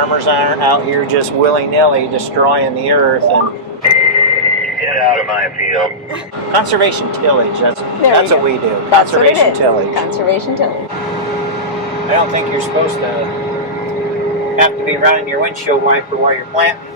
farmers aren't out here just willy-nilly destroying the earth and... Get out of my field. Conservation tillage, that's what we do. That's what it Conservation is. tillage. Conservation tillage. I don't think you're supposed to have to be running your windshield wiper while you're planting.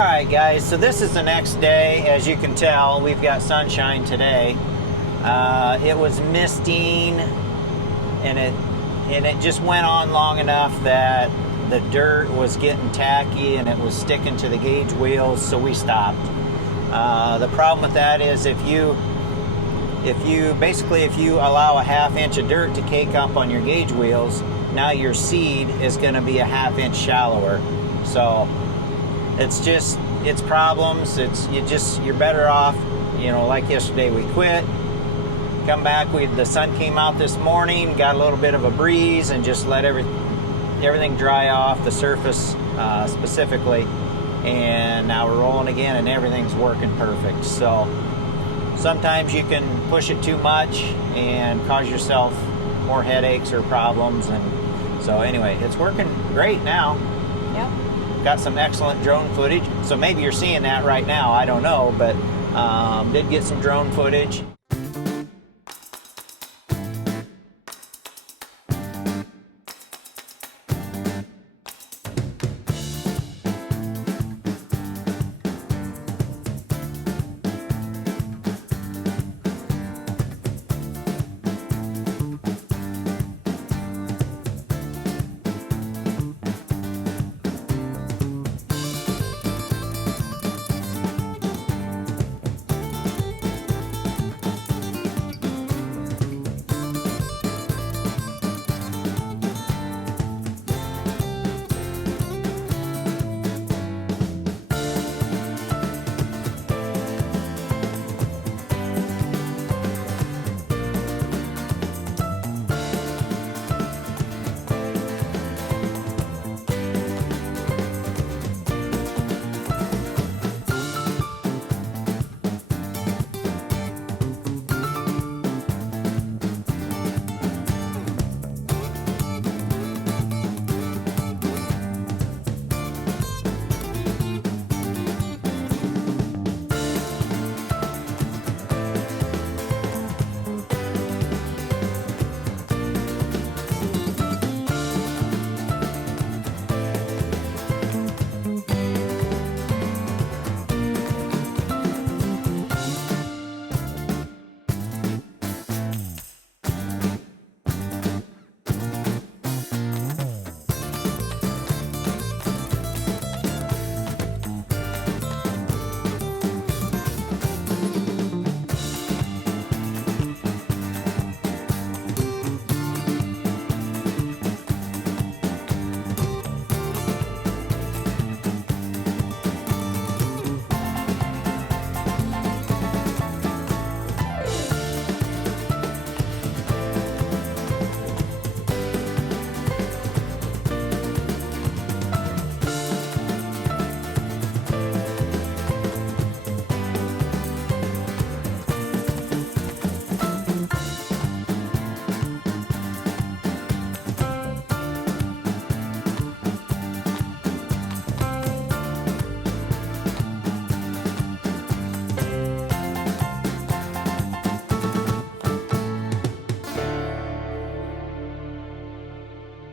Alright guys, so this is the next day. As you can tell, we've got sunshine today. It was misting and it just went on long enough that the dirt was getting tacky and it was sticking to the gauge wheels, so we stopped. The problem with that is if you allow a half inch of dirt to cake up on your gauge wheels, now your seed is going to be a half inch shallower. So it's problems. You're better off, like yesterday we quit, come back, the sun came out this morning, got a little bit of a breeze, and just let everything dry off, the surface specifically, and now we're rolling again and everything's working perfect. So sometimes you can push it too much and cause yourself more headaches or problems, and so anyway, it's working great now. Yep. Got some excellent drone footage, so maybe you're seeing that right now, I don't know, but did get some drone footage.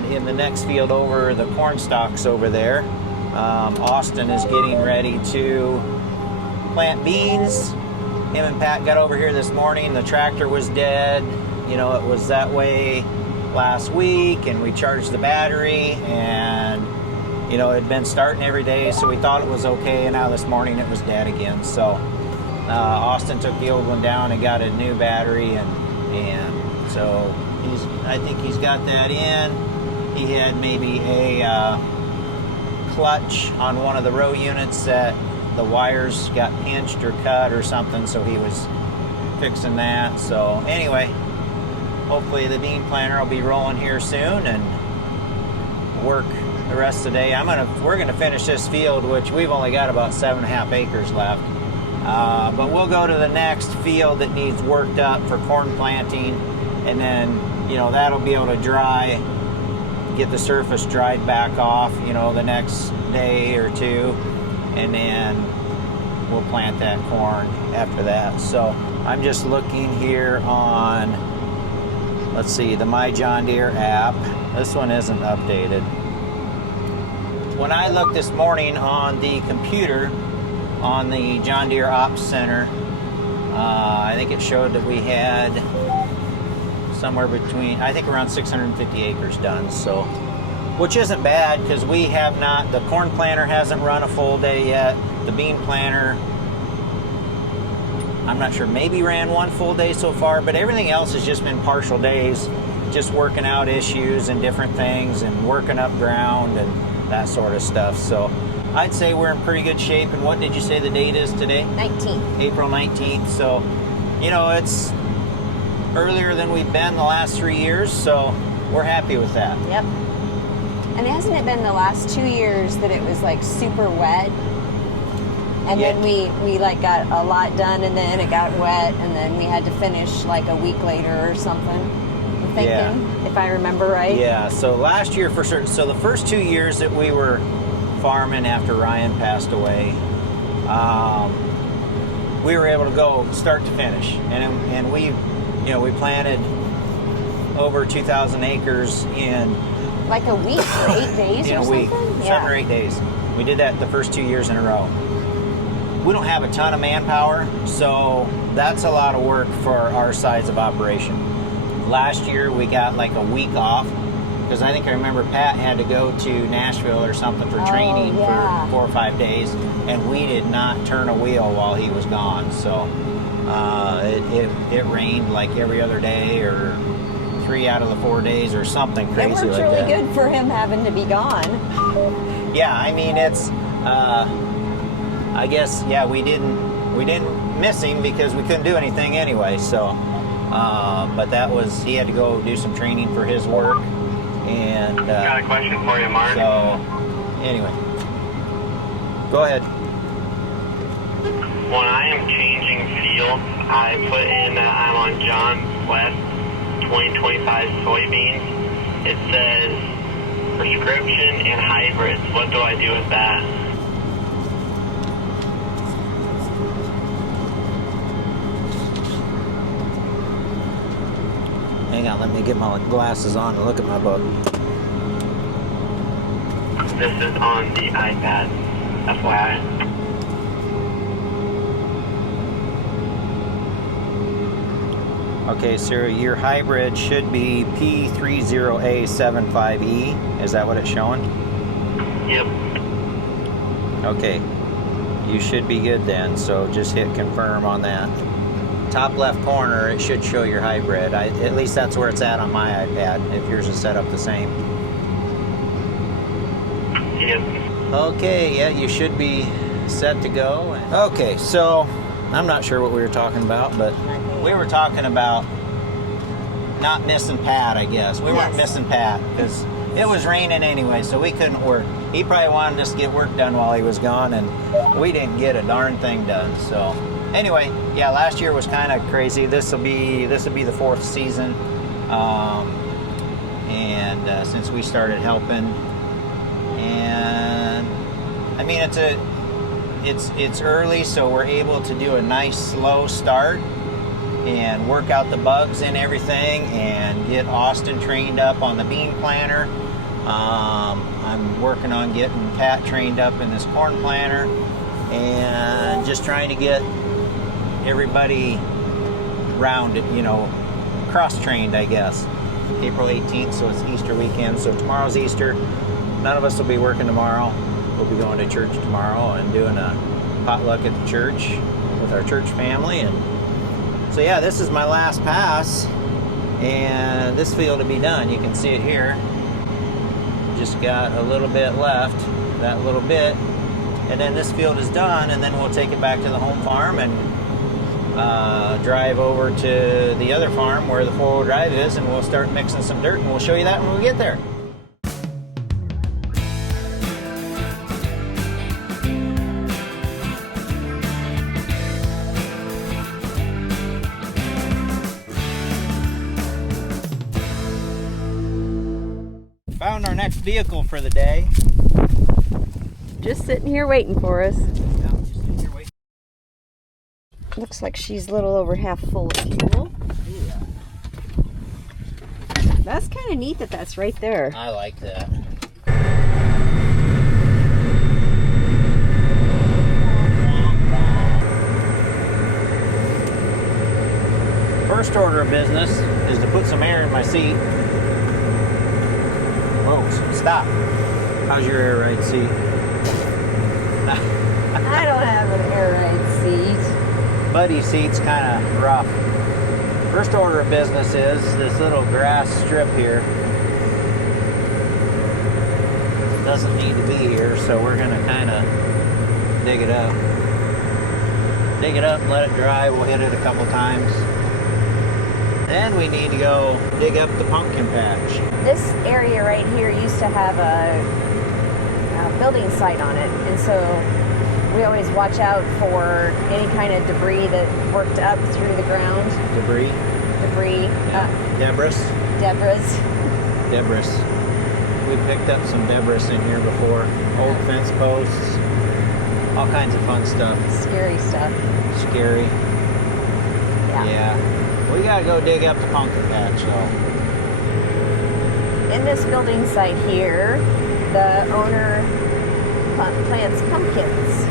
In the next field over, the corn stalks over there, Austin is getting ready to plant beans. Him and Pat got over here this morning. The tractor was dead. It was that way last week, and we charged the battery, and you know, it had been starting every day, so we thought it was okay, and now this morning it was dead again. So Austin took the old one down and got a new battery, and so I think he's got that in. He had maybe a clutch on one of the row units that the wires got pinched or cut or something, so he was fixing that. So anyway, hopefully the bean planter will be rolling here soon and work the rest of the day. We're gonna finish this field, which we've only got about 7.5 acres left. But we'll go to the next field that needs worked up for corn planting, and then, you know, that'll be able to dry, get the surface dried back off, you know, the next day or two, and then we'll plant that corn after that. So I'm just looking here on, let's see, the My John Deere app. This one isn't updated. When I looked this morning on the computer, on the John Deere Ops Center, I think it showed that we had somewhere between, I think around 650 acres done, so, which isn't bad, because we have not, the corn planter hasn't run a full day yet. The bean planter, I'm not sure, maybe ran one full day so far, but everything else has just been partial days, just working out issues and different things and working up ground and that sort of stuff. So I'd say we're in pretty good shape. And what did you say the date is today? 19th. April 19th. So, you know, it's earlier than we've been the last 3 years, so we're happy with that. Yep. And hasn't it been the last 2 years that it was like super wet? And Yeah. then we like got a lot done, and then it got wet, and then we had to finish like a week later or something. I'm thinking, if I remember right. Yeah, so last year for certain, so the first 2 years that we were farming after Ryan passed away, we were able to go start to finish, and we, you know, we planted over 2,000 acres in Like a week or 8 days in or a week, something? 7 or 8 days. We did that the first 2 years in a row. We don't have a ton of manpower, so that's a lot of work for our size of operation. Last year we got like a week off, because I think I remember Pat had to go to Nashville or something for training yeah. for 4 or 5 days, and we did not turn a wheel while he was gone. So it rained like every other day, or 3 out of the 4 days, or something crazy like that. It worked really good for him having to be gone. Yeah, I mean, it's I guess, yeah, we didn't miss him because we couldn't do anything anyway. So but that was, he had to go do some training for his work. And Got a question for you, Mark. so anyway, go ahead. When I am changing fields, I put in that I'm on John West 2025 soybeans. It says prescription and hybrids. What do I do with that? Hang on, let me get my glasses on and look at my book. This is on the iPad. FYI. Okay, so your hybrid should be P30A75E. Is that what it's showing? Yep. Okay, you should be good then, so just hit confirm on that. Top left corner, it should show your hybrid. At least that's where it's at on my iPad, if yours is set up the same. Yep. Okay, yeah, you should be set to go. Okay, so I'm not sure what we were talking about, but we were talking about not missing Pat, I guess. We weren't missing Pat because it was raining anyway, so we couldn't work. He probably wanted us to get work done while he was gone, and we didn't get a darn thing done. So anyway, yeah, last year was kind of crazy. This will be the 4th season, and since we started helping, and I mean it's early, so we're able to do a nice slow start and work out the bugs and everything, and get Austin trained up on the bean planter. I'm working on getting Pat trained up in this corn planter, and just trying to get everybody rounded, you know, cross-trained, I guess. April 18th, so it's Easter weekend, so tomorrow's Easter. none of us will be working tomorrow. We'll be going to church tomorrow and doing a potluck at the church with our church family. And so yeah, this is my last pass, and this field will be done. You can see it here. Just got a little bit left, that little bit, and then this field is done, and then we'll take it back to the home farm and drive over to the other farm where the 4-wheel drive is, and we'll start mixing some dirt, and we'll show you that when we get there. Found our next vehicle for the day. Just sitting here waiting for us. Yeah, just sitting here waiting. Looks like she's a little over half full of fuel. Yeah. That's kind of neat that that's right there. I like that. First order of business is to put some air in my seat. Whoa, stop. How's your air ride seat? I don't have an air ride seat. Buddy seat's kind of rough. First order of business is this little grass strip here. Doesn't need to be here, so we're gonna kind of dig it up. Dig it up and let it dry. We'll hit it a couple times. Then we need to go dig up the pumpkin patch. This area right here used to have a building site on it, and so we always watch out for any kind of debris that worked up through the ground. Debris. Debris. We picked up some debris in here before. Old fence posts. All kinds of fun stuff. Scary stuff. Scary. Yeah. We gotta go dig up the pumpkin patch though. In this building site here, the owner plants pumpkins.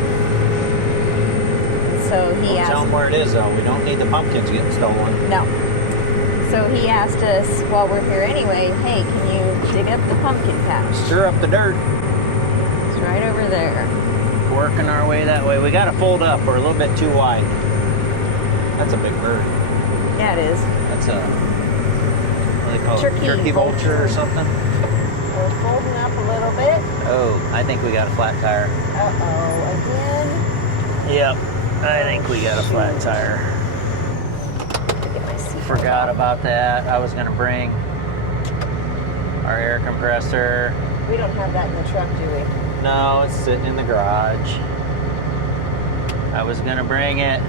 So he asked. Tell them where it is though. We don't need the pumpkins getting stolen. No. So he asked us while we're here anyway, hey, can you dig up the pumpkin patch? Stir up the dirt. It's right over there. Working our way that way. We gotta fold up. We're a little bit too wide. That's a big bird. Yeah, it is. That's a, what do they call it? Turkey vulture or something? We're folding up a little bit. Oh, I think we got a flat tire. Uh-oh, again? Yep, I think we got a flat tire. Get my seat. Forgot about that. I was gonna bring our air compressor. We don't have that in the truck, do we? No, it's sitting in the garage. I was gonna bring it.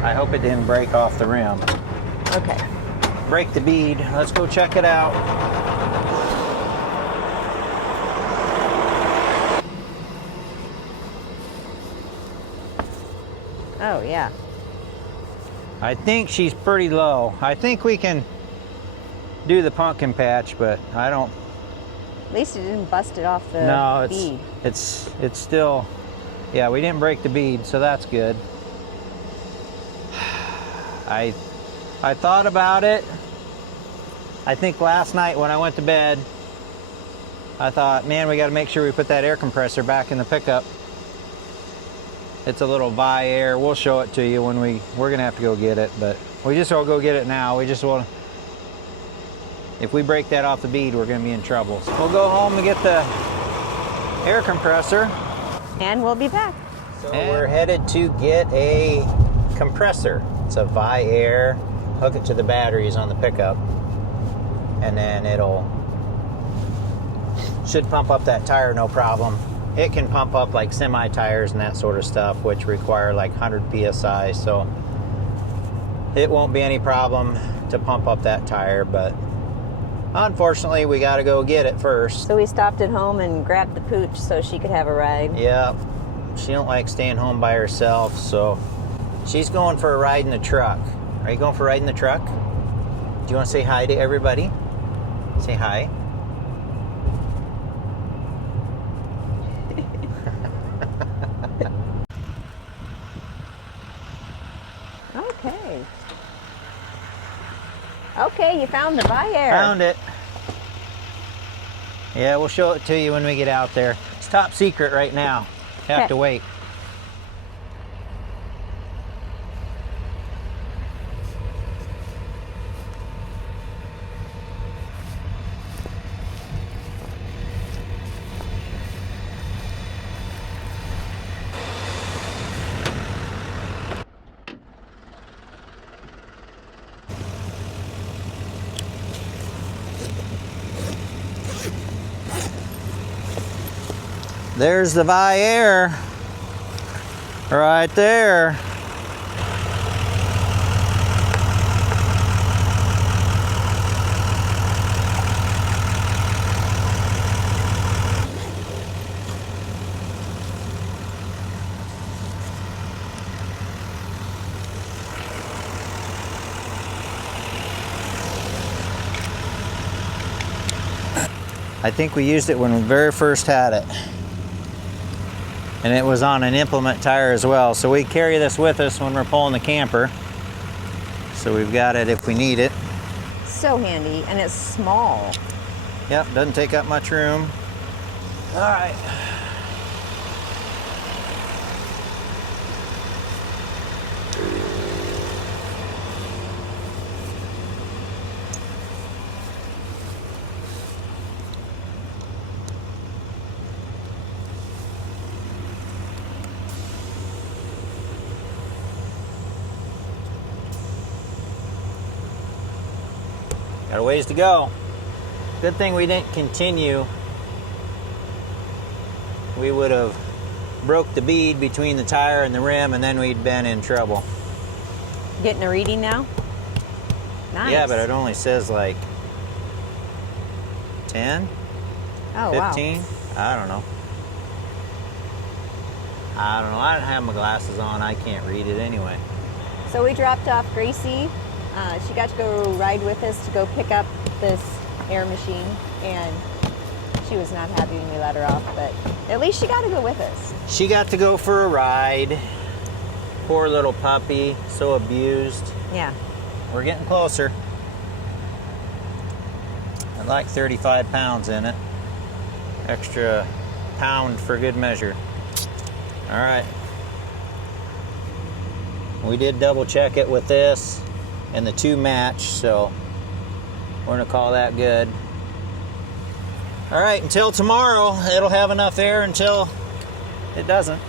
I hope it didn't break off the rim. Okay. Break the bead. Let's go check it out. Oh, yeah. I think she's pretty low. I think we can do the pumpkin patch, but I don't. At least it didn't bust it off the bead. it's still, yeah, we didn't break the bead, so that's good. I thought about it. I think last night when I went to bed, I thought, man, we got to make sure we put that air compressor back in the pickup. It's a little Vi Air. We'll show it to you when we're gonna have to go get it, but we just will go get it now. We just want, if we break that off the bead, we're gonna be in trouble. So we'll go home and get the air compressor. And we'll be back. So we're headed to get a compressor. It's a Vi Air. Hook it to the batteries on the pickup, and then should pump up that tire no problem. It can pump up like semi tires and that sort of stuff, which require like 100 psi, so it won't be any problem to pump up that tire, but unfortunately we got to go get it first. So we stopped at home and grabbed the pooch so she could have a ride. Yeah, she don't like staying home by herself, so she's going for a ride in the truck. Are you going for a ride in the truck? Do you want to say hi to everybody? Say hi. Okay. Okay, you found the Vi Air. Found it. Yeah, we'll show it to you when we get out there. It's top secret right now. Have Okay. to wait. There's the Viair right there. I think we used it when we very first had it. And it was on an implement tire as well. So we carry this with us when we're pulling the camper. So we've got it if we need it. So handy, and it's small. Yep, doesn't take up much room. All right. Got a ways to go. Good thing we didn't continue. We would have broke the bead between the tire and the rim, and then we'd been in trouble. Getting a reading now? Nice. Yeah, but it only says like 10, Oh, 15. wow. I don't know. I don't know. I don't have my glasses on. I can't read it anyway. So we dropped off Gracie. She got to go ride with us to go pick up this air machine, and she was not happy when we let her off, but at least she got to go with us. She got to go for a ride. Poor little puppy, so abused. Yeah. We're getting closer. I'd like 35 pounds in it. Extra pound for good measure. All right. We did double check it with this, and the two match, so we're gonna call that good. All right, until tomorrow, it'll have enough air until it doesn't.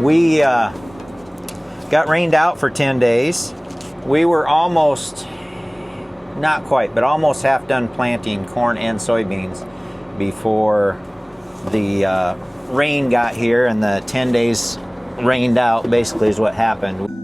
We got rained out for 10 days. We were almost, not quite, but almost half done planting corn and soybeans before the rain got here, and the 10 days rained out basically is what happened.